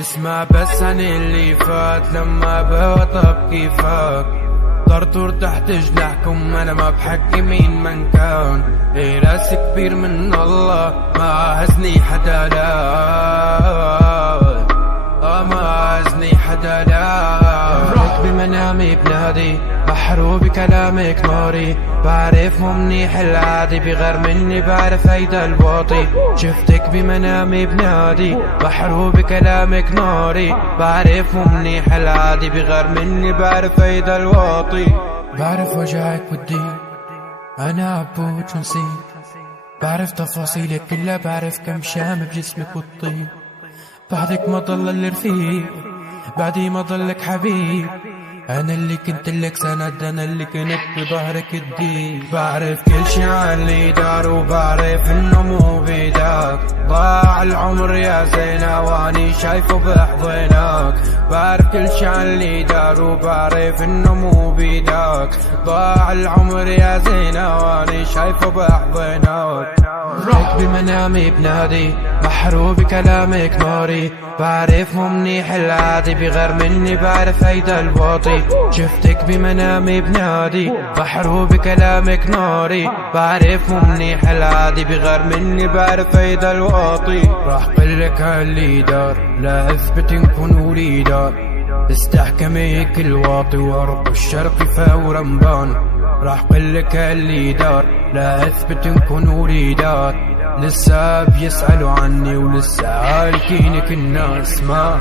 اسمع بس عن اللي فات لما بوطب كيفك طرطور تحت جناحكم. انا ما بحكي مين من كان، ايه راسي كبير من الله ما عزني حدا لا ما عزني حدا لا. رحت بمنامي بنادي بحرو بكلامك ناري، بعرف مو منيح العادي بغير مني بعرف هيدا الواطي. شفتك بمنامي بنادي بحرو بكلامك ناري، بعرف مو منيح العادي بغير مني بعرف هيدا الواطي. بعرف وجعك ودي انا عبود شو نسيت، بعرف تفاصيلك كلها، بعرف كم شام بجسمك والطيب. بعدك ما ضل الرفيق، بعدي ما ضلك حبيب. انا اللي كنت لك سند، انا اللي كنت بظهرك الديب. بعرف كل شي عن اللي دار وبعرف انه مو بيدك. ضاع العمر يا زينة واني شايفه بحضنك. بعرف كل شي عن اللي دار وبعرف انه مو بيدك. ضاع العمر يا زينة واني شايفه بحضنك. رحت بمنامي بنادي بحرو بكلامك ناري، بعرف مو منيح العادي بغير مني بعرف هيدا الواطي. شفتك بمنامي بنادي بحرو بكلامك ناري، بعرف مو منيح العادي بغير مني بعرف هيدا الواطي. راح قلك هاللي دار لا اثبت نكون ولي دار، استحكمي كل واطي وارض الشرق فورا بان. راح قلك هاللي دار لا اثبت نكون وليدات، لسه بيسألوا عني ولسه عالكينك الناس ما